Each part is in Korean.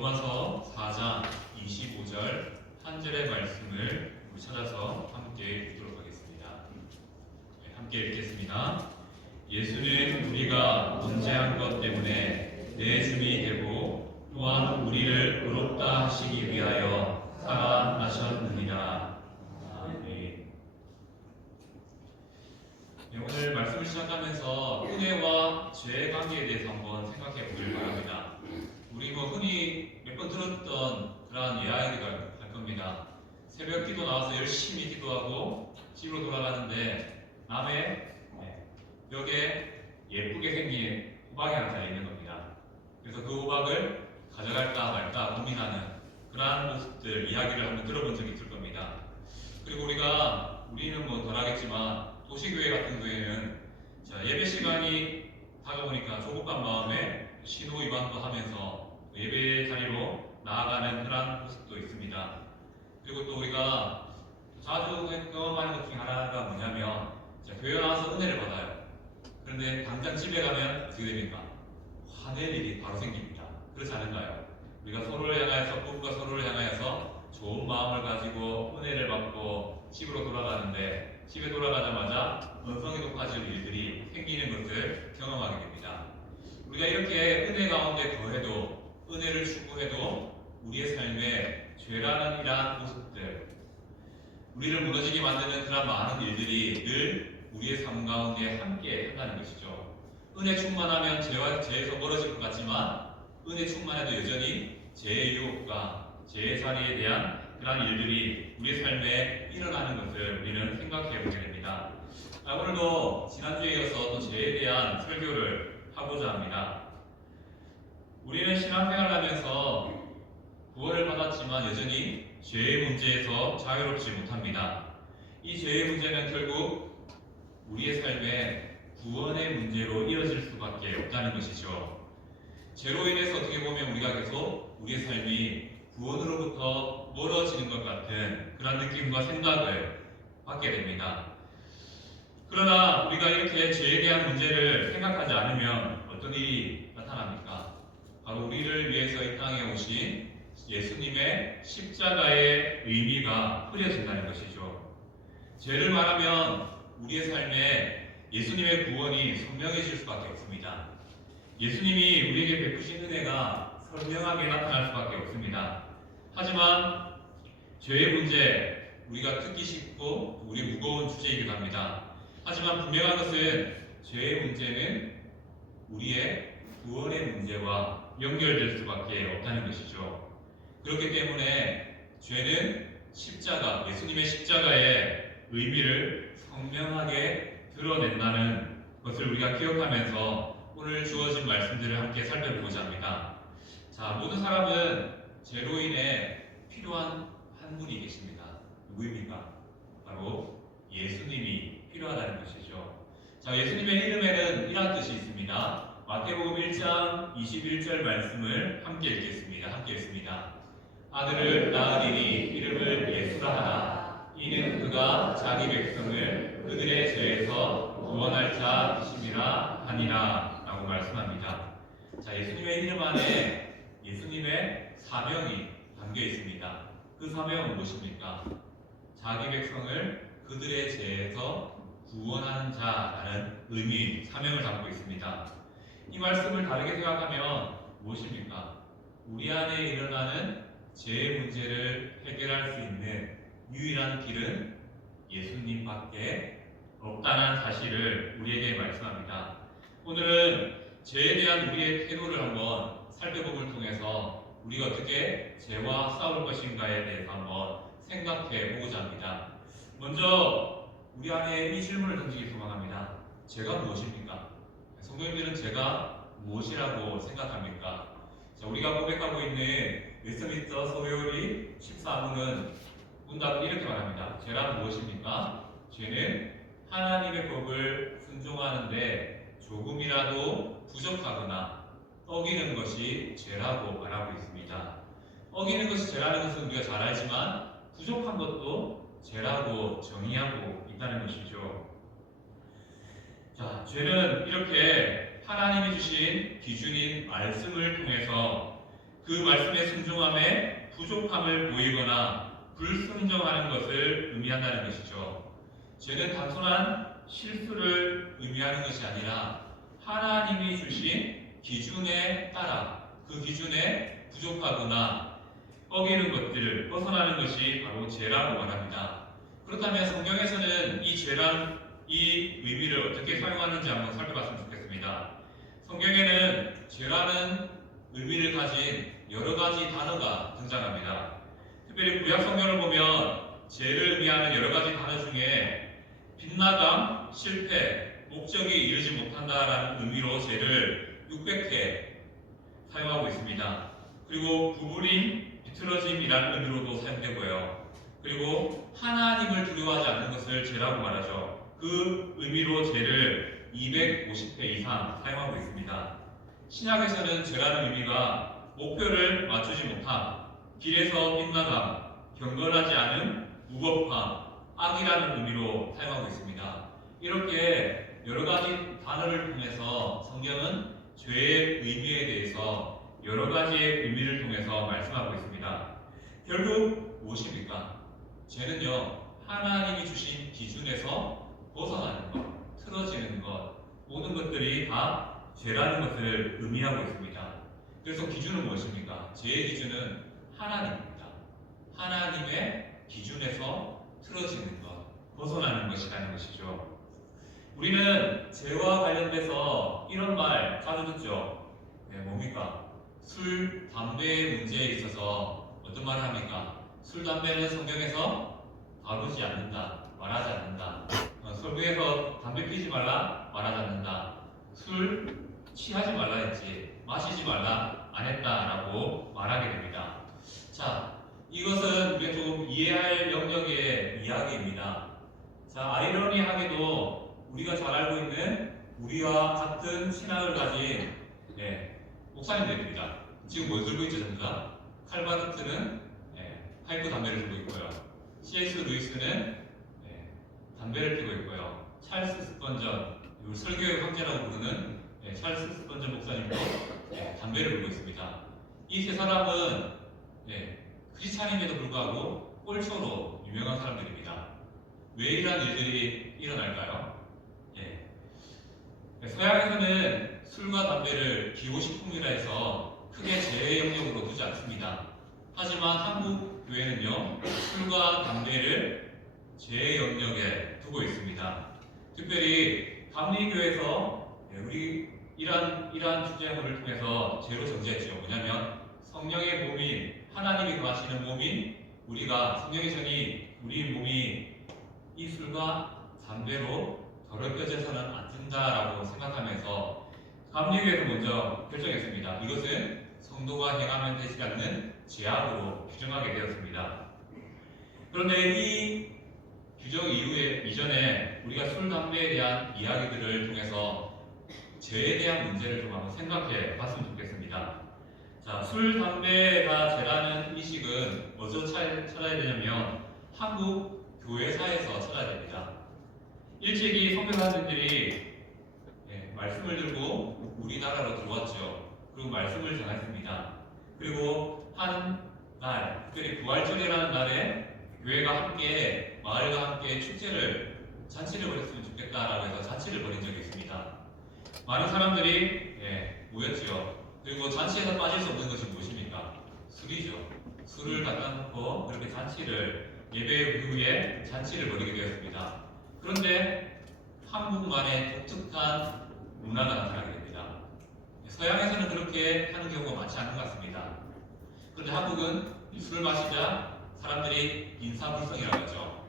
로마서 4장 25절 한 절의 말씀을 우리 찾아서 함께 읽도록 하겠습니다. 네, 함께 읽겠습니다. 예수는 우리가 문제한 것 때문에 내 주이 되고 또한 우리를 의롭다 하시기 위하여 살아나셨느니라. 아멘. 네, 오늘 말씀을 시작하면서 은혜와 죄의 관계에 대해서 한번 생각해 보길 바랍니다. 우리 흔히 몇 번 들었던 그러한 이야기가 할 겁니다. 새벽 기도 나와서 열심히 기도하고 집으로 돌아가는데 남의 벽에 예쁘게 생긴 호박이 하나 달려있는 겁니다. 그래서 그 호박을 가져갈까 말까 고민하는 그러한 모습들 이야기를 한번 들어본 적이 있을 겁니다. 그리고 우리는 덜 하겠지만 도시교회 같은 경우에는 예배 시간이 다가오니까 조급한 마음에 신호 위반도 하면서 예배 자리로 나아가는 그런 모습도 있습니다. 그리고 또 우리가 자주 경험하는 것 중에 하나가 뭐냐면 교회 나와서 은혜를 받아요. 그런데 당장 집에 가면 어떻게 됩니까? 화낼 일이 바로 생깁니다. 그렇지 않은가요? 우리가 서로를 향하여서 부부가 서로를 향하여서 좋은 마음을 가지고 은혜를 받고 집으로 돌아가는데 집에 돌아가자마자 언성이 높아질 일들이 생기는 것을 경험하게 됩니다. 우리가 이렇게 은혜 가운데 거해도 은혜를 추구해도 우리의 삶에 죄라는 이러한 모습들, 우리를 무너지게 만드는 그런 많은 일들이 늘 우리의 삶 가운데 함께 한다는 것이죠. 은혜 충만하면 죄에서 멀어질 것 같지만 은혜 충만해도 여전히 죄의 유혹과 죄의 자리에 대한 그러한 일들이 우리 삶에 일어나는 것을 우리는 생각해 보게 됩니다. 오늘도 지난주에 이어서 또 죄에 대한 설교를 하고자 합니다. 우리는 신앙생활을 하면서 구원을 받았지만 여전히 죄의 문제에서 자유롭지 못합니다. 이 죄의 문제는 결국 우리의 삶에 구원의 문제로 이어질 수밖에 없다는 것이죠. 죄로 인해서 어떻게 보면 우리가 계속 우리의 삶이 구원으로부터 멀어지는 것 같은 그런 느낌과 생각을 받게 됩니다. 그러나 우리가 이렇게 죄에 대한 문제를 생각하지 않으면 어떤 일이 나타납니까? 바로 우리를 위해서 이 땅에 오신 예수님의 십자가의 의미가 흐려진다는 것이죠. 죄를 말하면 우리의 삶에 예수님의 구원이 선명해질 수밖에 없습니다. 예수님이 우리에게 베푸신 은혜가 선명하게 나타날 수밖에 없습니다. 하지만 죄의 문제, 우리가 듣기 쉽고 우리 무거운 주제이기도 합니다. 하지만 분명한 것은 죄의 문제는 우리의 구원의 문제와 연결될 수밖에 없다는 것이죠. 그렇기 때문에 죄는 십자가, 예수님의 십자가의 의미를 선명하게 드러낸다는 것을 우리가 기억하면서 오늘 주어진 말씀들을 함께 살펴보고자 합니다. 모든 사람은 죄로 인해 필요한 한 분이 계십니다. 누구입니까? 바로 예수님이 필요하다는 것이죠. 예수님의 이름에는 이런 뜻이 있습니다. 마태복음 1장 21절 말씀을 함께 읽겠습니다. 함께 읽습니다. 아들을 낳으리니 이름을 예수라 하나. 이는 그가 자기 백성을 그들의 죄에서 구원할 자이심이라 하니라 라고 말씀합니다. 예수님의 이름 안에 예수님의 사명이 담겨 있습니다. 그 사명은 무엇입니까? 자기 백성을 그들의 죄에서 구원하는 자라는 의미, 사명을 담고 있습니다. 이 말씀을 다르게 생각하면 무엇입니까? 우리 안에 일어나는 죄의 문제를 해결할 수 있는 유일한 길은 예수님밖에 없다는 사실을 우리에게 말씀합니다. 오늘은 죄에 대한 우리의 태도를 한번 살펴봄을 통해서 우리가 어떻게 죄와 싸울 것인가에 대해서 한번 생각해 보고자 합니다. 먼저 우리 안에 이 질문을 던지기 소망합니다. 죄가 무엇입니까? 성도님들은 죄가 무엇이라고 생각합니까? 우리가 고백하고 있는 웨스트민스터 소회오리 14부는 문답을 이렇게 말합니다. 죄란 무엇입니까? 죄는 하나님의 법을 순종하는데 조금이라도 부족하거나 어기는 것이 죄라고 말하고 있습니다. 어기는 것이 죄라는 것은 우리가 잘 알지만 부족한 것도 죄라고 정의하고 있다는 것이죠. 죄는 이렇게 하나님이 주신 기준인 말씀을 통해서 그 말씀의 순종함에 부족함을 보이거나 불순종하는 것을 의미한다는 것이죠. 죄는 단순한 실수를 의미하는 것이 아니라 하나님이 주신 기준에 따라 그 기준에 부족하거나 어기는 것들을 벗어나는 것이 바로 죄라고 말합니다. 그렇다면 성경에서는 이 죄란 이 의미를 어떻게 사용하는지 한번 살펴봤으면 좋겠습니다. 성경에는 죄라는 의미를 가진 여러 가지 단어가 등장합니다. 특별히 구약 성경을 보면 죄를 의미하는 여러 가지 단어 중에 빗나감, 실패, 목적이 이르지 못한다라는 의미로 죄를 600회 사용하고 있습니다. 그리고 구부림, 비틀어짐이라는 의미로도 사용되고요. 그리고 하나님을 두려워하지 않는 것을 죄라고 말하죠. 그 의미로 죄를 250회 이상 사용하고 있습니다. 신약에서는 죄라는 의미가 목표를 맞추지 못함, 길에서 빗나감, 경건하지 않음, 무법함, 악이라는 의미로 사용하고 있습니다. 이렇게 여러 가지 단어를 통해서 성경은 죄의 의미에 대해서 여러 가지의 의미를 통해서 말씀하고 있습니다. 결국 무엇입니까? 죄는요, 하나님이 주신 기준에서 벗어나는 것, 틀어지는 것, 모든 것들이 다 죄라는 것을 의미하고 있습니다. 그래서 기준은 무엇입니까? 죄의 기준은 하나님입니다. 하나님의 기준에서 틀어지는 것, 벗어나는 것이라는 것이죠. 우리는 죄와 관련돼서 이런 말 자주 듣죠. 뭡니까? 술, 담배의 문제에 있어서 어떤 말을 합니까? 술, 담배는 성경에서 다루지 않는다, 말하지 않는다. 설교에서 담배 피지 말라, 말하지 않는다. 술 취하지 말라 했지, 마시지 말라 안 했다라고 말하게 됩니다. 자, 이것은 우리가 조금 이해할 영역의 이야기입니다. 자, 아이러니하게도 우리가 잘 알고 있는 우리와 같은 신앙을 가진 목사님들입니다. 지금 뭘 들고 있죠, 전부 다? 칼바르트는 파이프 담배를 들고 있고요. C.S. 루이스는 담배를 피고 있고요. 찰스 스펀전, 설교의 황제라고 부르는 찰스 스펀전 목사님도 담배를 피고 있습니다. 이 세 사람은 크리스찬임에도 불구하고 꼴초로 유명한 사람들입니다. 왜 이러한 일들이 일어날까요? 서양에서는 술과 담배를 기호식품이라 해서 크게 제외 영역으로 두지 않습니다. 하지만 한국 교회는요, 술과 담배를 제외 영역에 두고 있습니다. 특별히 감리교에서 우리 이러한 주제를 통해서 죄로 정죄했죠. 뭐냐면 성령의 몸인 하나님이 거하시는 몸인 우리가 성령의 우리 몸이 이 술과 담배로 더럽혀져서는 안 된다라고 생각하면서 감리교에서 먼저 결정했습니다. 이것은 성도가 행하면 되지 않는 죄악으로 규정하게 되었습니다. 그런데 이 규정 이전에 우리가 술, 담배에 대한 이야기들을 통해서 죄에 대한 문제를 좀 한번 생각해 봤으면 좋겠습니다. 자, 술, 담배가 죄라는 인식은 어디서 찾아야 되냐면 한국 교회사에서 찾아야 됩니다. 일찍이 선교사님들이 말씀을 들고 우리나라로 들어왔죠. 그리고 말씀을 전했습니다. 그리고 한 날, 특별히 부활절이라는 날에 교회가 함께, 마을과 함께 잔치를 벌였으면 좋겠다라고 해서 잔치를 벌인 적이 있습니다. 많은 사람들이 모였죠. 그리고 잔치에서 빠질 수 없는 것이 무엇입니까? 술이죠. 술을 갖다 놓고 그렇게 예배 후에 잔치를 벌이게 되었습니다. 그런데 한국만의 독특한 문화가 나타나게 됩니다. 서양에서는 그렇게 하는 경우가 많지 않은 것 같습니다. 그런데 한국은 술을 마시자 사람들이 인사불성이라고 하죠.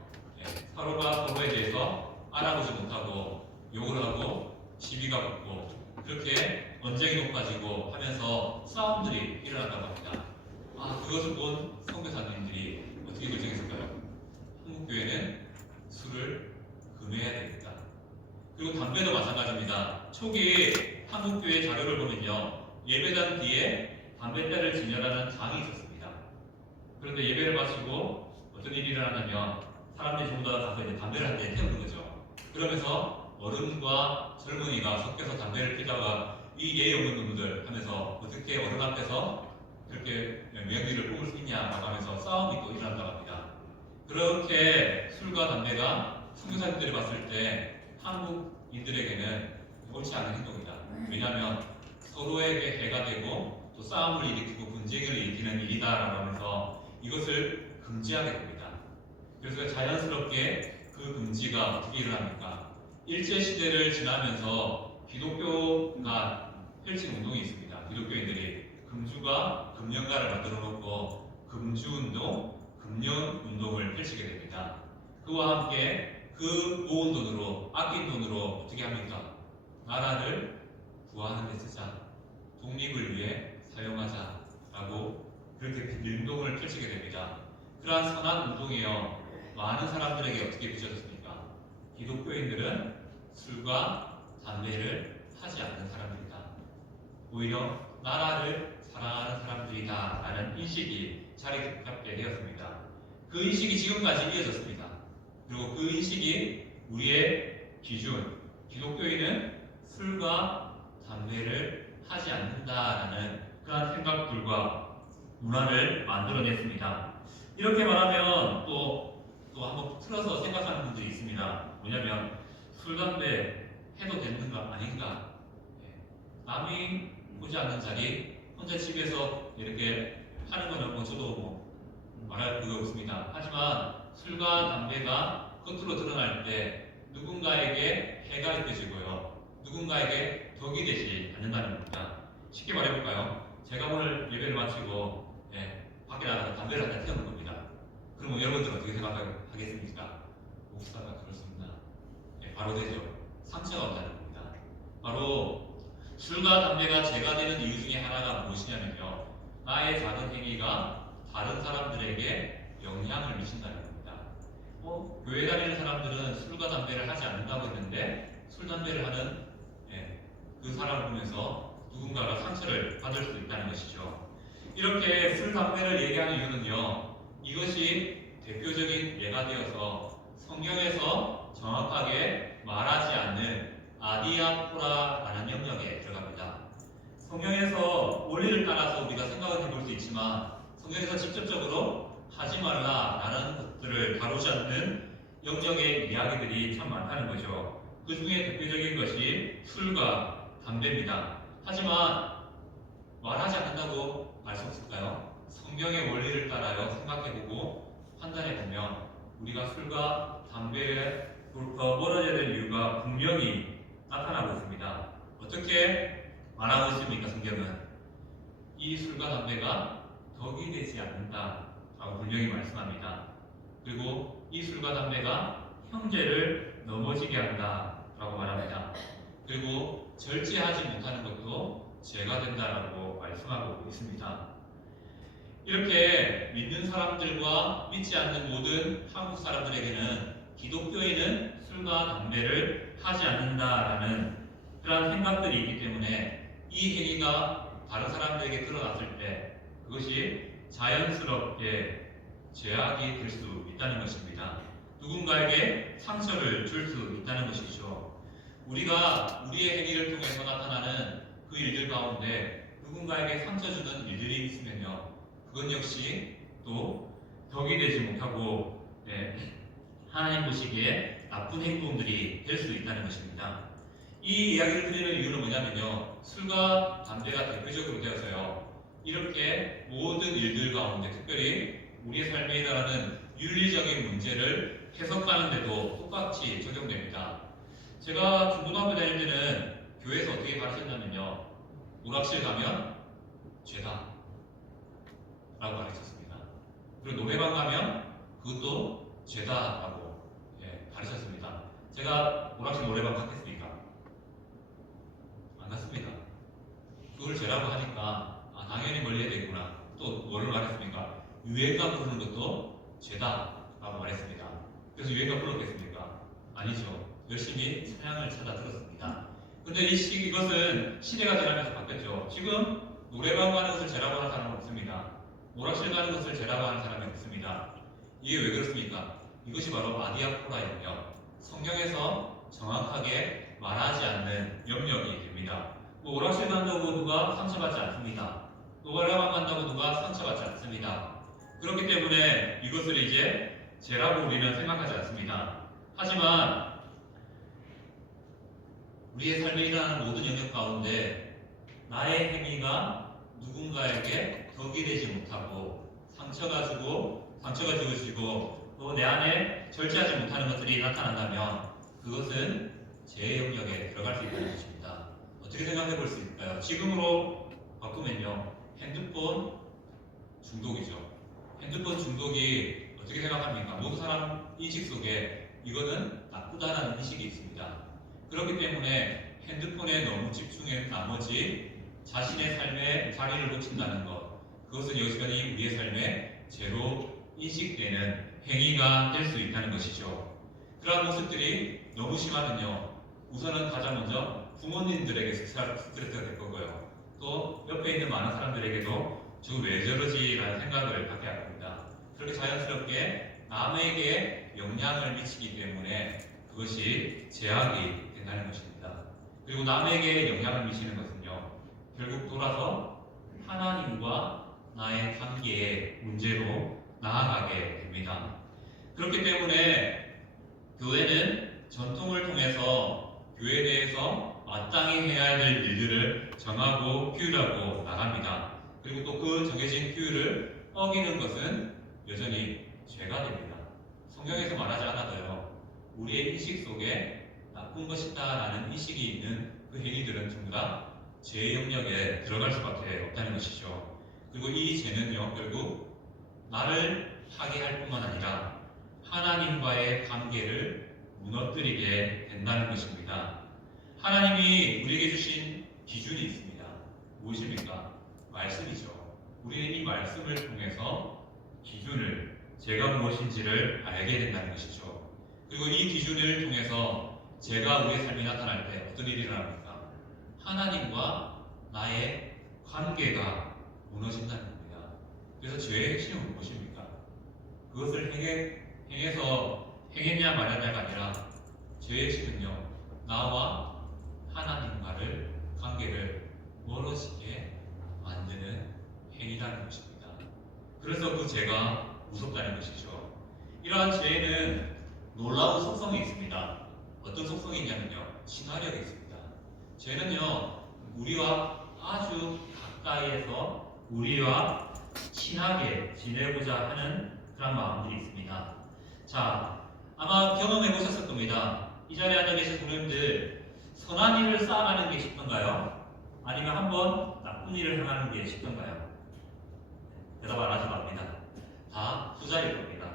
서로가 서로에 대해서 알아보지 못하고 욕을 하고 시비가 붙고 그렇게 언쟁이 높아지고 하면서 싸움들이 일어났다고 합니다. 그것을 본 선교사님들이 어떻게 결정했을까요? 한국교회는 술을 금해야 됩니다. 그리고 담배도 마찬가지입니다. 초기에 한국교회 자료를 보면요, 예배당 뒤에 담배대를 진열하는 장이 있었습니다. 그런데 예배를 마치고 어떤 일이 일어나냐면 사람들이 전부 다 가서 이제 담배를 한 대 태우는 거죠. 그러면서 어른과 젊은이가 섞여서 담배를 피다가 이 예의 없는 놈들 하면서 어떻게 어른 앞에서 그렇게 명예를 뽑을 수 있냐라고 하면서 싸움이 또 일어난다고 합니다. 그렇게 술과 담배가 선교사님들이 봤을 때 한국인들에게는 옳지 않은 행동이다. 왜냐하면 서로에게 해가 되고 또 싸움을 일으키고 분쟁을 일으키는 일이다라고 하면서 이것을 금지하게 됩니다. 그래서 자연스럽게 그 금지가 어떻게 일어납니까? 일제시대를 지나면서 기독교가 펼친 운동이 있습니다. 기독교인들이 금주가 금연가를 만들어 놓고 금주운동, 금연운동을 펼치게 됩니다. 그와 함께 그 모은 돈으로, 아낀 돈으로 어떻게 합니까? 나라를 구하는 데 쓰자, 독립을 위해 사용하자라고 그렇게 운동을 펼치게 됩니다. 그러한 선한 운동이요, 많은 사람들에게 어떻게 비춰졌습니까? 기독교인들은 술과 담배를 하지 않는 사람들이다. 오히려 나라를 사랑하는 사람들이다 라는 인식이 자리 잡게 되었습니다. 그 인식이 지금까지 이어졌습니다. 그리고 그 인식이 우리의 기준, 기독교인은 술과 담배를 하지 않는다라는 그런 생각들과 문화를 만들어냈습니다. 이렇게 말하면 또 한번 틀어서 생각하는 분들이 있습니다. 뭐냐면 술, 담배 해도 되는 거 아닌가? 남이 보지 않는 자리 혼자 집에서 이렇게 하는 거는 뭐 저도 뭐 말할 그거 없습니다. 하지만 술과 담배가 겉으로 드러날 때 누군가에게 해가 입혀지고요, 누군가에게 덕이 되지 않는다는 겁니다. 쉽게 말해볼까요? 제가 오늘 예배를 마치고 밖에 나가서 담배를 한 대 태우는 겁니다. 그럼 여러분들 어떻게 생각하겠습니까? 목사가 그럴 수 있나? 바로 되죠. 상처가 온다는 겁니다. 바로 술과 담배가 죄가 되는 이유 중에 하나가 무엇이냐면요, 나의 작은 행위가 다른 사람들에게 영향을 미친다는 겁니다. 교회 다니는 사람들은 술과 담배를 하지 않는다고 했는데 술, 담배를 하는 그 사람을 보면서 누군가가 상처를 받을 수 있다는 것이죠. 이렇게 술, 담배를 얘기하는 이유는요, 이것이 대표적인 예가 되어서 성경에서 정확하게 말하지 않는 아디아포라라는 영역에 들어갑니다. 성경에서 원리를 따라서 우리가 생각을 해볼 수 있지만 성경에서 직접적으로 하지 말라라는 것들을 다루지 않는 영역의 이야기들이 참 많다는 거죠. 그 중에 대표적인 것이 술과 담배입니다. 하지만 말하지 않는다고 말 수 없을까요? 성경의 원리를 따라요 생각해보고 판단해보면 우리가 술과 담배로부터 멀어져야 될 이유가 분명히 나타나고 있습니다. 어떻게 말하고 있습니까? 성경은 이 술과 담배가 덕이 되지 않는다라고 분명히 말씀합니다. 그리고 이 술과 담배가 형제를 넘어지게 한다라고 말합니다. 그리고 절제하지 못하는 것도 죄가 된다라고 말씀하고 있습니다. 이렇게 믿는 사람들과 믿지 않는 모든 한국 사람들에게는 기독교인은 술과 담배를 하지 않는다라는 그런 생각들이 있기 때문에 이 행위가 다른 사람들에게 드러났을 때 그것이 자연스럽게 죄악이 될 수 있다는 것입니다. 누군가에게 상처를 줄 수 있다는 것이죠. 우리가 우리의 행위를 통해서 나타나는 그 일들 가운데 누군가에게 상처 주는 일들이 있으면요, 그건 역시 또 덕이 되지 못하고 하나님 보시기에 나쁜 행동들이 될 수 있다는 것입니다. 이 이야기를 드리는 이유는 뭐냐면요, 술과 담배가 대표적으로 되어서요, 이렇게 모든 일들 가운데 특별히 우리의 삶에 일어나는 윤리적인 문제를 해석하는데도 똑같이 적용됩니다. 제가 중고등학교 다닐 때는 교회에서 어떻게 가르쳤냐면요, 오락실 가면 죄다 라고 가르쳤습니다. 그리고 노래방 가면 그것도 죄다 라고 가르쳤습니다. 제가 오락실 노래방 갔겠습니까? 안 갔습니다. 그걸 죄라고 하니까 당연히 멀리 해야 되겠구나. 또 뭐를 말했습니까? 유행가 부르는 것도 죄다 라고 말했습니다. 그래서 유행가 불렀겠습니까? 아니죠. 열심히 찬양을 찾아 들었습니다. 근데 이것은 시대가 지나면서 바뀌었죠. 지금 노래방 가는 것을 죄라고 하는 사람은 없습니다. 오락실 가는 것을 죄라고 하는 사람이 없습니다. 이게 왜 그렇습니까? 이것이 바로 아디아포라 영역, 성경에서 정확하게 말하지 않는 영역이 됩니다. 오락실 간다고 누가 상처받지 않습니다. 누가 허락한다고 누가 상처받지 않습니다. 그렇기 때문에 이것을 이제 죄라고 우리는 생각하지 않습니다. 하지만 우리의 삶에 일어나는 모든 영역 가운데 나의 행위가 누군가에게 덕이 되지 못하고 상처가 주어지고 또 내 안에 절제하지 못하는 것들이 나타난다면 그것은 죄의 영역에 들어갈 수 있다는 것입니다. 어떻게 생각해 볼 수 있을까요? 지금으로 바꾸면요, 핸드폰 중독이죠. 핸드폰 중독이 어떻게 생각합니까? 모든 사람 인식 속에 이거는 나쁘다는 인식이 있습니다. 그렇기 때문에 핸드폰에 너무 집중한 나머지 자신의 삶에 자리를 놓친다는 것, 그것은 여전히 우리의 삶에 죄로 인식되는 행위가 될 수 있다는 것이죠. 그러한 모습들이 너무 심하면요, 우선은 가장 먼저 부모님들에게 스트레스가 될 거고요. 또 옆에 있는 많은 사람들에게도 저 왜 저러지? 라는 생각을 갖게 할 겁니다. 그렇게 자연스럽게 남에게 영향을 미치기 때문에 그것이 제약이 된다는 것입니다. 그리고 남에게 영향을 미치는 것은요, 결국 돌아서 하나님과 나의 관계의 문제로 나아가게 됩니다. 그렇기 때문에 교회는 전통을 통해서 교회에 대해서 마땅히 해야 될 일들을 정하고 규율하고 나갑니다. 그리고 또 그 정해진 규율을 어기는 것은 여전히 죄가 됩니다. 성경에서 말하지 않아도요, 우리의 인식 속에 나쁜 것이다라는 인식이 있는 그 행위들은 전부 다 죄의 영역에 들어갈 수밖에 없다는 것이죠. 그리고 이 죄는요, 결국 나를 파괴할 뿐만 아니라 하나님과의 관계를 무너뜨리게 된다는 것입니다. 하나님이 우리에게 주신 기준이 있습니다. 무엇입니까? 말씀이죠. 우리는 이 말씀을 통해서 기준을, 죄가 무엇인지를 알게 된다는 것이죠. 그리고 이 기준을 통해서 죄가 우리의 삶에 나타날 때 어떤 일이 일어납니까? 하나님과 나의 관계가 무너진다는 겁니다. 그래서 죄의 핵심은 무엇입니까? 그것을 행했냐 말했냐가 아니라 죄의 핵심은요, 나와 하나님과를 관계를 멀어지게 만드는 행위라는 것입니다. 그래서 그 죄가 무섭다는 것이죠. 이러한 죄에는 놀라운 속성이 있습니다. 어떤 속성이 있냐면요, 친화력이 있습니다. 죄는요, 우리와 아주 가까이에서 우리와 친하게 지내고자 하는 그런 마음들이 있습니다. 자, 아마 경험해 보셨을 겁니다. 이 자리에 앉아 계신 부모님들, 선한 일을 쌓아가는 게 쉽던가요? 아니면 한번 나쁜 일을 행하는 게 쉽던가요? 대답 안 하지 맙니다. 다 후자일 겁니다.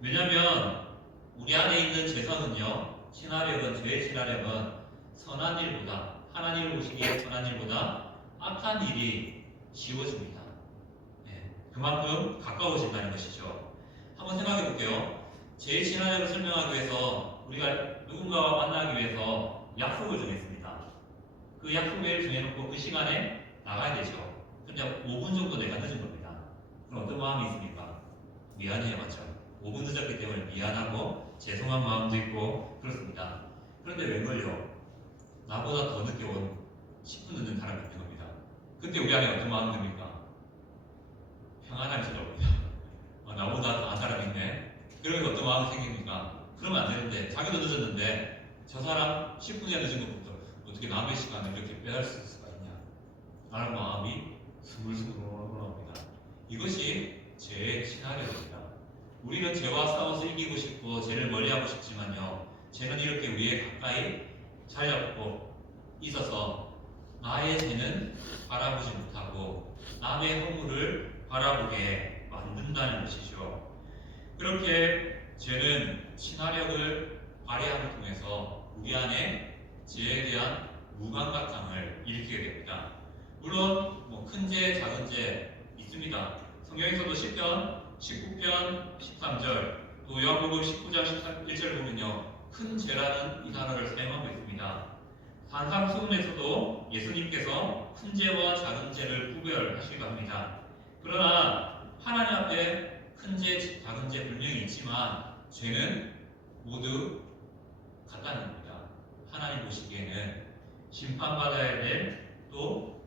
왜냐하면 우리 안에 있는 죄성은요, 죄의 친화력은 선한 일보다, 하나님을 보시기에 선한 일보다 악한 일이 쉬워집니다. 그만큼 가까워진다는 것이죠. 한번 생각해 볼게요. 죄의 친화력을 설명하기 위해서 우리가 누군가와 만나기 위해서 약속을 정했습니다. 그 약속을 정해놓고 그 시간에 나가야 되죠. 근데 5분 정도 내가 늦은 겁니다. 그럼 어떤 마음이 있습니까? 미안해요, 맞죠? 5분 늦었기 때문에 미안하고 죄송한 마음도 있고 그렇습니다. 그런데 웬걸요? 나보다 더 늦게 온 10분 늦는 사람이 있는 겁니다. 그때 우리 안에 어떤 마음이 듭니까? 평안함이 찾아옵니다. 나보다 더한 사람이 있네. 그러면 어떤 마음이 생깁니까? 그러면 안 되는데, 자기도 늦었는데 저 사람 10분이나 늦은 것부터 어떻게 남의 시간을 이렇게 빼앗을 수가 있냐 라는 마음이 스물스물 올라옵니다. 이것이 죄의 친화력입니다. 우리는 죄와 싸워서 이기고 싶고 죄를 멀리하고 싶지만요, 죄는 이렇게 우리에 가까이 자리 잡고 있어서 나의 죄는 바라보지 못하고 남의 허물을 바라보게 만든다는 것이죠. 그렇게 죄는 친화력을 발휘함을 통해서 우리 안에 죄에 대한 무감각함을 일으키게 됩니다. 물론 큰 죄, 작은 죄 있습니다. 성경에서도 시편 19편 13절, 또 요한복음 19장 1절 보면요, 큰 죄라는 이 단어를 사용하고 있습니다. 산상수훈에서도 예수님께서 큰 죄와 작은 죄를 구별하시기도 합니다. 그러나 하나님 앞에 큰 죄, 작은 죄 분명히 있지만 죄는 모두 같다는 겁니다. 하나님 보시기에는 심판받아야 될, 또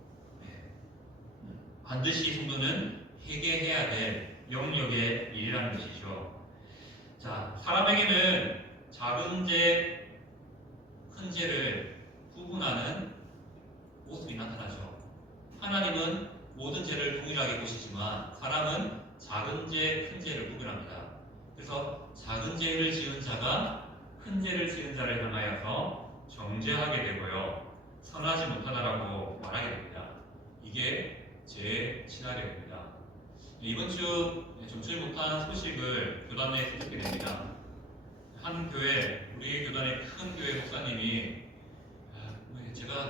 반드시 될 영역의 일이라는 것이죠. 자, 사람에게는 작은 죄, 큰 죄를 구분하는 모습이 나타나죠. 하나님은 모든 죄를 동일하게 보시지만 사람은 작은 죄, 큰 죄를 구분합니다. 그래서 작은 죄를 지은 자가 큰 죄를 지은 자를 향하여서 정죄하게 되고요. 선하지 못하다라고 말하게 됩니다. 이게 제 시나리오입니다. 이번 주 점치 못한 소식을 교단 내에서 듣게 됩니다. 한 교회, 우리 교단의 큰 교회 목사님이 제가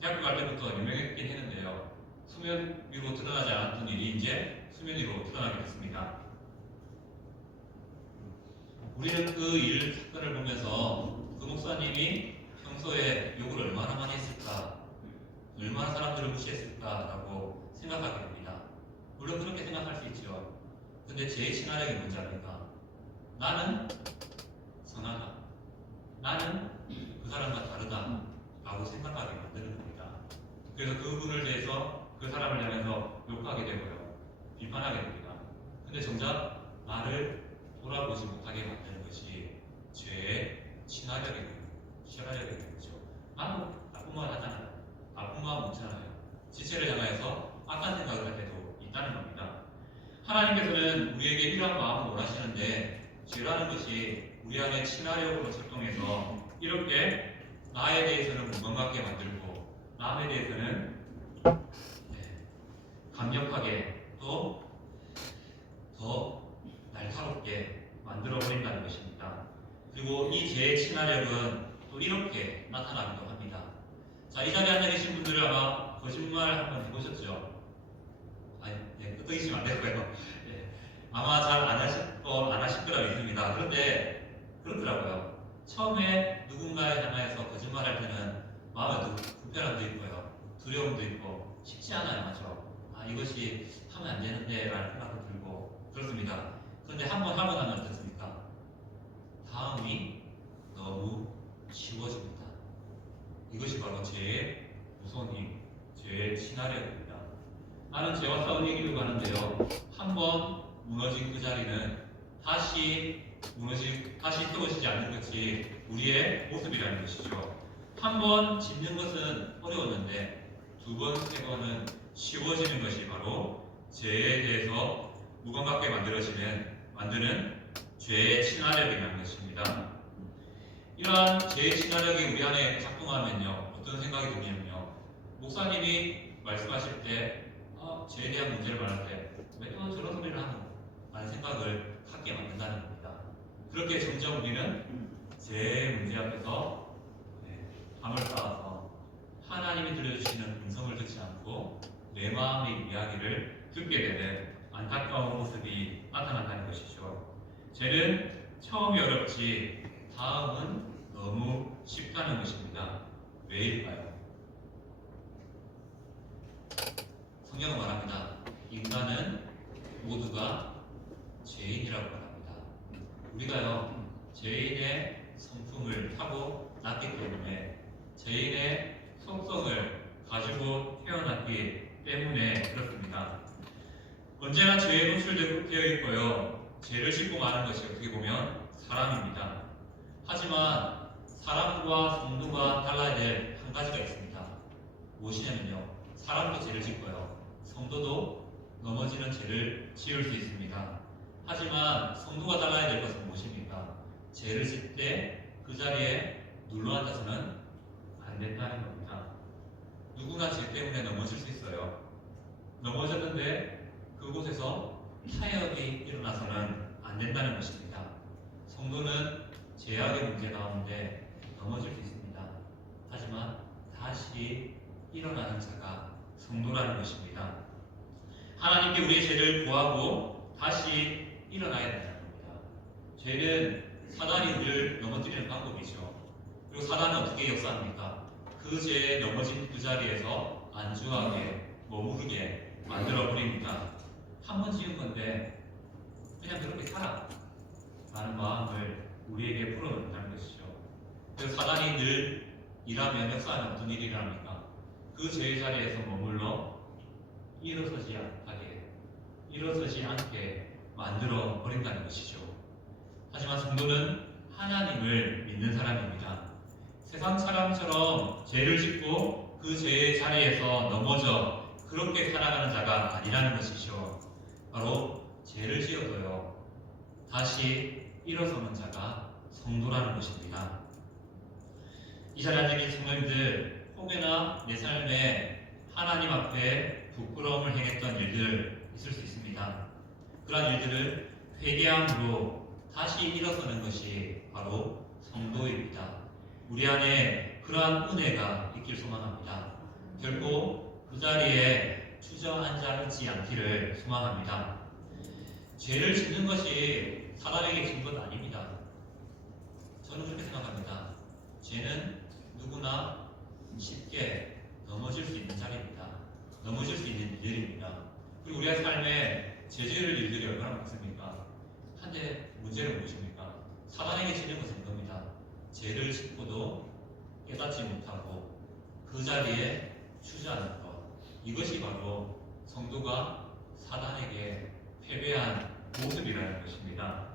대학교 갈 때부터 유명했긴 했는데요. 수면 위로 드러나지 않았던 일이 이제 수면 위로 드러나게 됐습니다. 우리는 그 일 사건을 보면서 그 목사님이 평소에 욕을 얼마나 많이 했을까, 얼마나 사람들을 무시했을까라고 생각하게 됩니다. 물론 그렇게 생각할 수 있죠. 근데 제 시나리오가 뭔지 압니까? 나는 선하다. 나는 그 사람과 다르다. 라고 생각하게 만드는 겁니다. 그래서 그분을 대해서 그 사람을 향해서 욕하게 되고요. 비판하게 됩니다. 근데 정작 나를 돌아보지 못하게 만드는 것이 죄의 시나리오가 되는 거죠. 나도 나쁜 말 하잖아요. 나쁜 마음 없잖아요. 지체를 향하여서 악한 생각을 할 때도 있다는 겁니다. 하나님께서는 우리에게 이러한 마음을 원하시는데 죄라는 것이 우리 안에 시나리오로 작동해서 이렇게 나에 대해서는 무감각하게 만들고 남에 대해서는 강력하게 또 더 날카롭게 만들어버린다는 것입니다. 그리고 이 죄의 시나리오는 또 이렇게 나타나기도 합니다. 자, 이 자리에 앉아 계신 분들은 아마 거짓말 한번 해보셨죠? 아니, 끄떡이시면 안 되고요. 아마 잘 안 하실 거라 믿습니다. 그런데 그렇더라고요. 처음에 누군가에 향하여서 거짓말할 때는 마음에 불편함도 있고요, 두려움도 있고 쉽지 않아요, 맞죠? 이것이 하면 안 되는데 라는 생각도 들고 그렇습니다. 그런데 한번 하고 나면 어떻습니까? 다음이 너무 쉬워집니다. 이것이 바로 죄의 무서운 힘, 죄의 시나리오입니다. 나는 죄와 싸우는 얘기로 가는데요. 한번 무너진 그 자리는 다시 세워지지 않는 것이 우리의 모습이라는 것이죠. 한 번 짓는 것은 어려웠는데 두 번, 세 번은 쉬워지는 것이 바로 죄에 대해서 무감각하게 만드는 죄의 시나리오라는 것입니다. 이러한 죄의 시나리오가 우리 안에 작동하면요, 어떤 생각이 드냐면요, 목사님이 말씀하실 때 죄에 대한 문제를 말할 때 왜 또 저런 소리를 하는 라는 생각을 갖게 만든다는 겁니다. 그렇게 점점 우리는 죄의 문제 앞에서 담을 쌓아서 하나님이 들려주시는 음성을 듣지 않고 내 마음의 이야기를 듣게 되는 안타까운 모습이 나타난다는 것이죠. 죄는 처음이 어렵지 다음은 너무 쉽다는 것입니다. 왜일까요? 성경은 말합니다. 인간은 모두가 죄인이라고 말합니다. 우리가요, 죄인의 성품을 타고 났기 때문에, 죄인의 속성을 가지고 태어났기 때문에 그렇습니다. 언제나 죄에 노출되어 있고요, 죄를 짓고 마는 것이 어떻게 보면 사람입니다. 하지만 사람과 성도가 달라야 될 한 가지가 있습니다. 무엇이냐면요, 사람도 죄를 짓고요, 성도도 넘어지는 죄를 지을 수 있습니다. 하지만 성도가 달라야 될 것은 무엇입니까? 죄를 짓 때 그 자리에 눌러앉아서는 안 된다는 겁니다. 누구나 죄 때문에 넘어질 수 있어요. 넘어졌는데 그곳에서 타협이 일어나서는 안 된다는 것입니다. 성도는 죄악의 문제 가운데 넘어질 수 있습니다. 하지만 다시 일어나는 자가 성도라는 것입니다. 하나님께 우리의 죄를 구하고 다시 일어나야 된다는 겁니다. 죄는 사단이 우리를 넘어뜨리는 방법이죠. 그리고 사단은 어떻게 역사합니까? 그 죄에 넘어진 그 자리에서 안주하게 머무르게 만들어버립니다. 한 번 지은 건데 그냥 그렇게 살아 라는 마음을 우리에게 풀어놓는다는 것이죠. 그래서 사단이 늘 일하면 역사하는 어떤 일이 일어납니까? 그 죄의 자리에서 머물러 일어서지 않게 만들어 버린다는 것이죠. 하지만 성도는 하나님을 믿는 사람입니다. 세상 사람처럼 죄를 짓고 그 죄의 자리에서 넘어져 그렇게 살아가는 자가 아니라는 것이죠. 바로 죄를 지어도요 다시 일어서는 자가 성도라는 것입니다. 이 자리에 앉은 성도님들, 혹여나 내 삶에 하나님 앞에 부끄러움을 행했던 일들 있을 수 있습니다. 그러한 일들을 회개함으로 다시 일어서는 것이 바로 성도입니다. 우리 안에 그러한 은혜가 있길 소망합니다. 결코 그 자리에 주저앉아 있지 않기를 소망합니다. 죄를 짓는 것이 사단에게 진 것 아닙니다. 저는 그렇게 생각합니다. 죄는 누구나 쉽게 넘어질 수 있는 자리입니다. 넘어질 수 있는 일들입니다. 그리고 우리의 삶에 죄지을 일들이 얼마나 많습니까? 한데 문제는 무엇입니까? 사단에게 지는 것은 이겁니다. 죄를 짓고도 깨닫지 못하고 그 자리에 주저하는 것. 이것이 바로 성도가 사단에게 패배한 모습이라는 것입니다.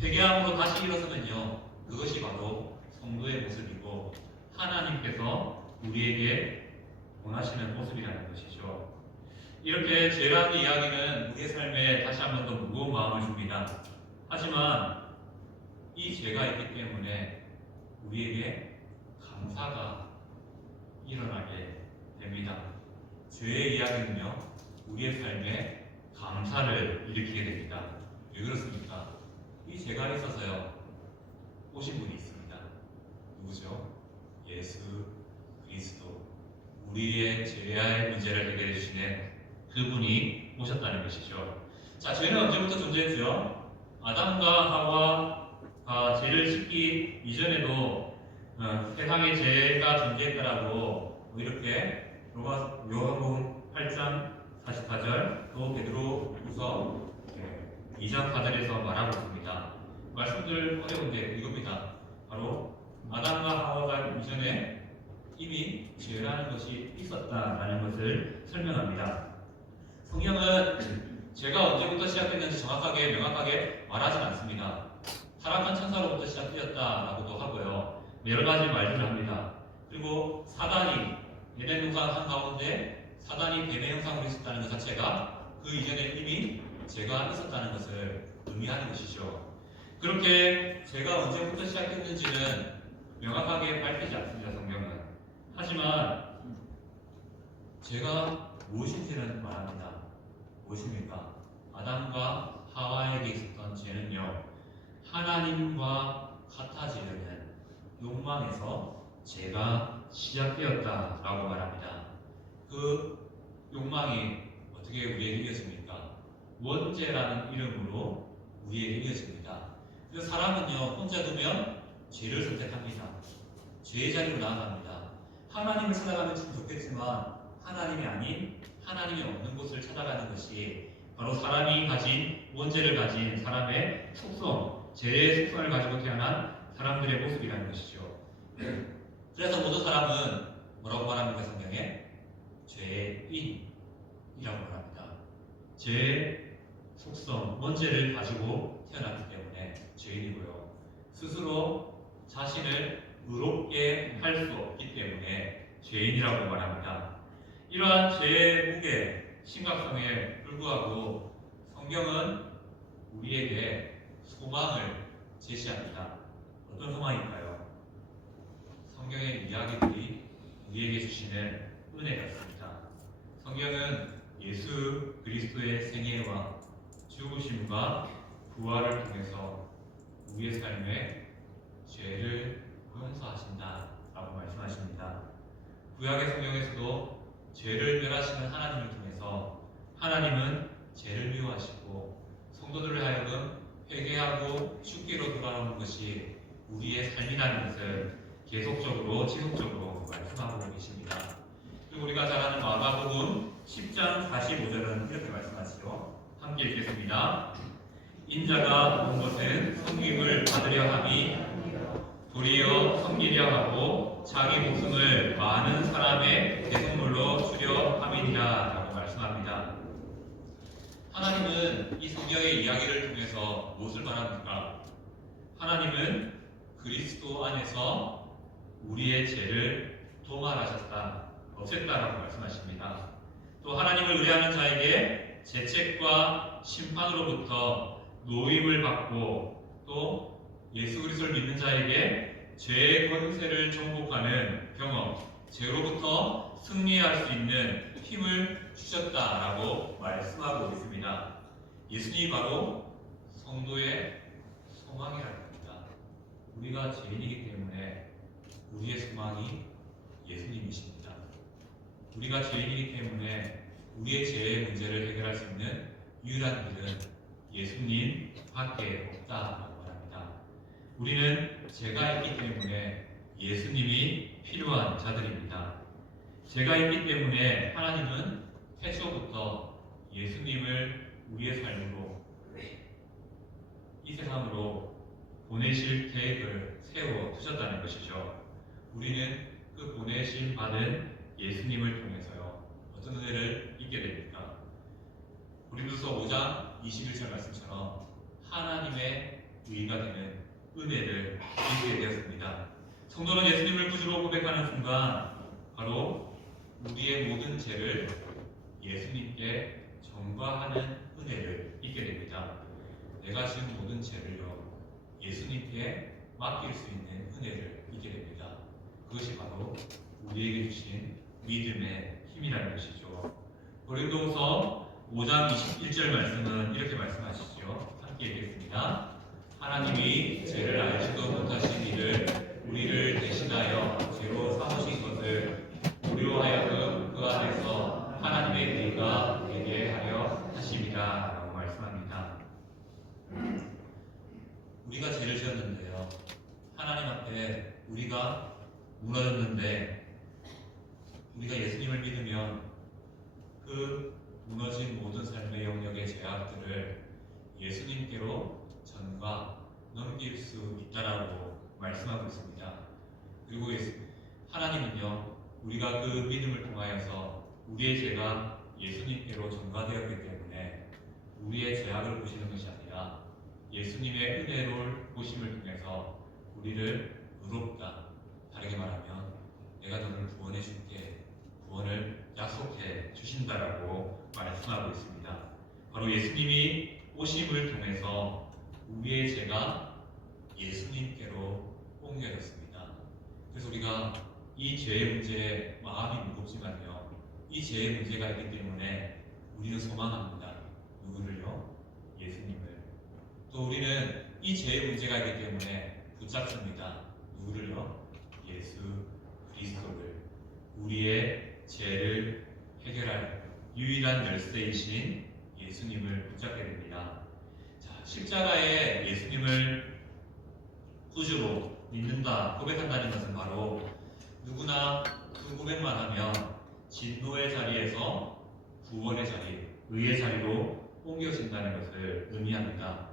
회개함으로 다시 일어서면요, 그것이 바로 성도의 모습이고 하나님께서 우리에게 원하시는 모습이라는 것이죠. 이렇게 죄라는 이야기는 우리의 삶에 다시 한 번 더 무거운 마음을 줍니다. 하지만 이 죄가 있기 때문에 우리에게 감사가 일어나게 됩니다. 죄의 이야기는요, 우리의 삶에 감사를 일으키게 됩니다. 왜 그렇습니까? 이 죄가 있어서요, 오신 분이 있습니다. 누구죠? 예수 그리스도. 우리의 죄의 문제를 해결해 주시는 그분이 오셨다는 것이죠. 자, 죄는 언제부터 존재했죠? 아담과 하와가 죄를 짓기 이전에도 세상에 죄가 존재했다라고 이렇게 요한복음 8장 44절 또 베드로후서 2장 4절에서 말하고 있습니다. 말씀들 어려운데 이겁니다. 바로 아담과 하와가 이전에 이미 죄라는 것이 있었다라는 것을 설명합니다. 성경은 죄가 언제부터 시작했는지 정확하게 명확하게 말하지 않습니다. 타락한 천사로부터 시작되었다라고도 하고요. 여러 가지 말들을 합니다. 그리고 사단이 에덴 동산 한가운데 사단이 뱀의 형상으로 있었다는 것 자체가 그 이전에 이미 죄가 있었다는 것을 의미하는 것이죠. 그렇게 죄가 언제부터 시작했는지는 명확하게 밝히지 않습니다. 성경은. 하지만 죄가 무엇인지는 말합니다. 무엇입니까? 아담과 하와에게 있었던 죄는요, 하나님과 같아지려는 욕망에서 죄가 시작되었다라고 말합니다. 그 욕망이 어떻게 우리에게 이어집니까? 원죄라는 이름으로 우리에게 이어집니다. 그래서 사람은요, 혼자 두면 죄를 선택합니다. 죄의 자리로 나아갑니다. 하나님을 찾아가면 참 좋겠지만 하나님이 아닌 하나님이 없는 곳을 찾아가는 것이 바로 사람이 가진 원죄를 가진 사람의 속성, 죄의 속성을 가지고 태어난 사람들의 모습이라는 것이죠. 그래서 모든 사람은 뭐라고 말합니까? 성경에 죄인이라고 말합니다. 죄의 속성, 원죄를 가지고 태어났기 때문에 죄인이고요. 스스로 자신을 의롭게 할 수 없기 때문에 죄인이라고 말합니다. 이러한 죄의 무게, 심각성에 불구하고 성경은 우리에게 소망을 제시합니다. 어떤 소망일까요? 성경의 이야기들이 우리에게 주시는 은혜 같습니다. 성경은 예수 그리스도의 생애와 죽으심과 부활을 통해서 우리의 삶에 죄를 용서하신다라고 말씀하십니다. 구약의 성경에서도 죄를 멸하시는 하나님을 통해서 하나님은 죄를 미워하시고 성도들을 하여금 회개하고 죽기로 돌아오는 것이 우리의 삶이라는 것을 계속적으로 지속적으로 말씀하고 계십니다. 그리고 우리가 잘 아는 마가복음 10장 45절은 이렇게 말씀하시죠. 함께 읽겠습니다. 인자가 온 것은 섬김을 받으려 함이 도리어 섬기려 하고 자기 목숨을 많은 사람의 대속물로 주려 함이니라 라고 말씀하십니다. 하나님은 이 성경의 이야기를 통해서 무엇을 말합니까? 하나님은 그리스도 안에서 우리의 죄를 도말하셨다, 없앴다라고 말씀하십니다. 또 하나님을 의뢰하는 자에게 죄책과 심판으로부터 노임을 받고 또 예수 그리스도를 믿는 자에게 죄의 권세를 정복하는 경험, 죄로부터 승리할 수 있는 힘을 주셨다라고 말씀하고 있습니다. 예수님이 바로 성도의 소망이라는 겁니다. 우리가 죄인이기 때문에 우리의 소망이 예수님이십니다. 우리가 죄인이기 때문에 우리의 죄의 문제를 해결할 수 있는 유일한 길은 예수님 밖에 없다라고 말합니다. 우리는 죄가 있기 때문에 예수님이 필요한 자들입니다. 죄가 있기 때문에 하나님은 태초부터 예수님을 우리의 삶으로 이 세상으로 보내실 계획을 세워 두셨다는 것이죠. 우리는 그 보내심 받은 예수님을 통해서요, 어떤 은혜를 잊게 됩니까? 고린도서 5장 21절 말씀처럼 하나님의 의가 되는 은혜를 입게 되었습니다. 성도는 예수님을 구주로 고백하는 순간 바로 우리의 모든 죄를 예수님께 전가하는 은혜를 잊게 됩니다. 내가 지은 모든 죄를요, 예수님께 맡길 수 있는 은혜를 잊게 됩니다. 그것이 바로 우리에게 주신 믿음의 힘이라는 것이죠. 고린도후서 5장 21절 말씀은 이렇게 말씀하시죠. 함께 읽겠습니다. 하나님이 죄를 알지도 못하신 이를 우리를 대신하여 죄로 삼으신 것을 우리로 하여금 그 안에서 하나님의 의가 되게 하려 하심이다 라고 말씀합니다. 우리가 죄를 지었는데요, 하나님 앞에 우리가 무너졌는데 우리가 예수님을 믿으면 그 무너진 모든 삶의 영역의 죄악들을 예수님께로 전가 넘길 수 있다라고 말씀하고 있습니다. 그리고 하나님은요, 우리가 그 믿음을 통하여서 우리의 죄가 예수님께로 전가되었기 때문에 우리의 죄악을 보시는 것이 아니라 예수님의 은혜로 보심을 통해서 우리를 의롭다, 다르게 말하면 내가 너를 구원해 줄게, 구원을 약속해 주신다라고 말씀하고 있습니다. 바로 예수님이 오심을 통해서 우리의 죄가 예수님께로 옮겨졌습니다. 그래서 우리가 이 죄의 문제에 마음이 무겁지만요, 이 죄의 문제가 있기 때문에 우리는 소망합니다. 누구를요? 예수님을. 또 우리는 이 죄의 문제가 있기 때문에 붙잡습니다. 누구를요? 예수 그리스도를. 우리의 죄를 해결할 유일한 열쇠이신 예수님을 붙잡게 됩니다. 자, 십자가에 예수님을 구주로 믿는다, 고백한다는 것은 바로 누구나 그 고백만 하면 진노의 자리에서 구원의 자리, 의의 자리로 옮겨진다는 것을 의미합니다.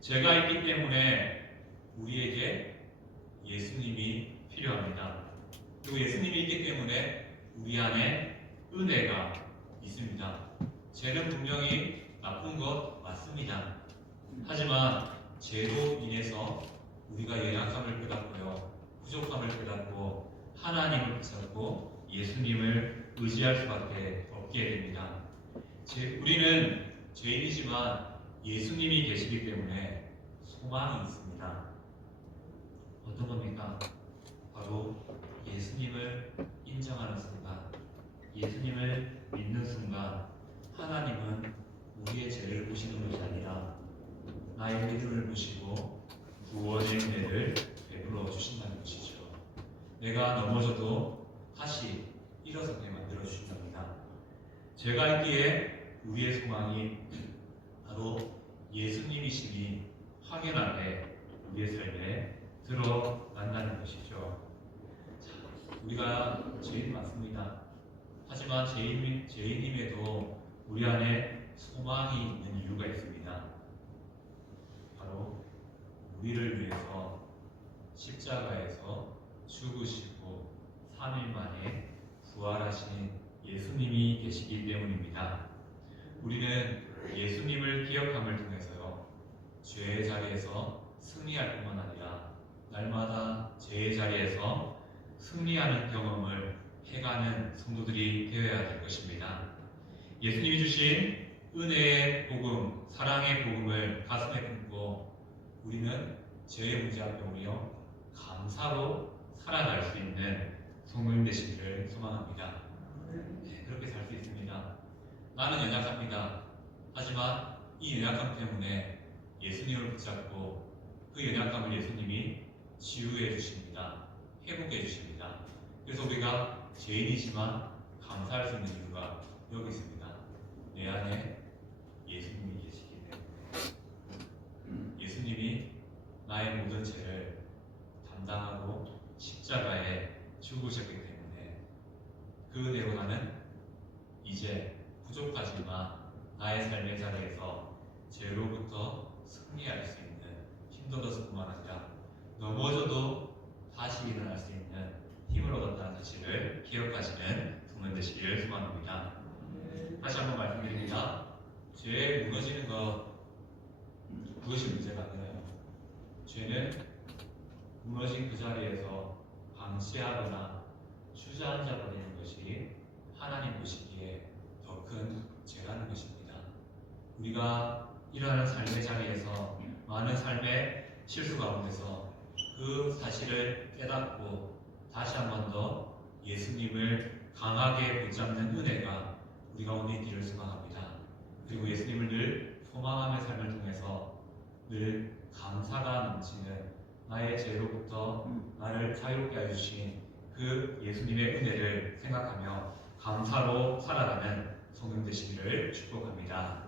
죄가 있기 때문에 우리에게 예수님이 필요합니다. 그리고 예수님이 있기 때문에 우리 안에 은혜가 있습니다. 죄는 분명히 나쁜 것 맞습니다. 하지만 죄로 인해서 우리가 연약함을 깨닫고요, 부족함을 깨닫고 하나님을 붙잡고 예수님을 의지할 수밖에 없게 됩니다. 우리는 죄인이지만 예수님이 계시기 때문에 소망이 있습니다. 어떤 겁니까? 바로 예수님을 인정하는 순간, 예수님을 믿는 순간 하나님은 우리의 죄를 보시는 것이 아니라 나의 믿음을 보시고 구원의 은혜를 베풀어 주신다는 것이죠. 내가 넘어져도 다시 일어서게 만들어 주신답니다. 죄가 있기에 우리의 소망이 바로 예수님이심이 확연하게 우리의 삶에 드러난다는 것이죠. 자, 우리가 죄인 맞습니다. 하지만 죄인임에도 우리 안에 소망이 있는 이유가 있습니다. 바로 우리를 위해서 십자가에서 죽으시고 3일 만에 부활하신 예수님이 계시기 때문입니다. 우리는 예수님을 자리에서 승리할 뿐만 아니라 날마다 죄의 자리에서 승리하는 경험을 해가는 성도들이 되어야 될 것입니다. 예수님이 주신 은혜의 복음, 사랑의 복음을 가슴에 품고 우리는 죄의 문제 앞에 오며 감사로 살아갈 수 있는 성도님 되시기를 소망합니다. 네, 그렇게 살 수 있습니다. 나는 연약합니다. 하지만 이 연약함 때문에 예수님을 붙잡고 그 연약함을 예수님이 치유해 주십니다. 회복해 주십니다. 그래서 우리가 죄인이지만 감사할 수 있는 이유가 여기 있습니다. 내 안에 예수님이 계시기 때문에 예수님이 나의 모든 죄를 담당하고 십자가에 죽으셨기 때문에 그 은혜로 나는 이제 부족하지만 나의 삶의 자리에서 죄로부터 승리할 수 있는 힘도 얻었을 뿐만 아니라 넘어져도 다시 일어날 수 있는 힘을 얻었다는 사실을 기억하시는 성도 되시기를 소망합니다. 다시 한번 말씀드립니다. 죄에 무너지는 것 그것이 문제가 아니라요. 죄는 무너진 그 자리에서 방치하거나 주저앉아 버리는 것이 하나님 보시기에 더 큰 죄라는 것입니다. 우리가 일어나는 삶의 자리에서 많은 삶의 실수 가운데서 그 사실을 깨닫고 다시 한 번 더 예수님을 강하게 붙잡는 은혜가 우리 가운데 있기를 소망합니다. 그리고 예수님을 늘 소망하며 삶을 통해서 늘 감사가 넘치는 나의 죄로부터 나를 자유롭게 해주신 그 예수님의 은혜를 생각하며 감사로 살아가는 성령 되시기를 축복합니다.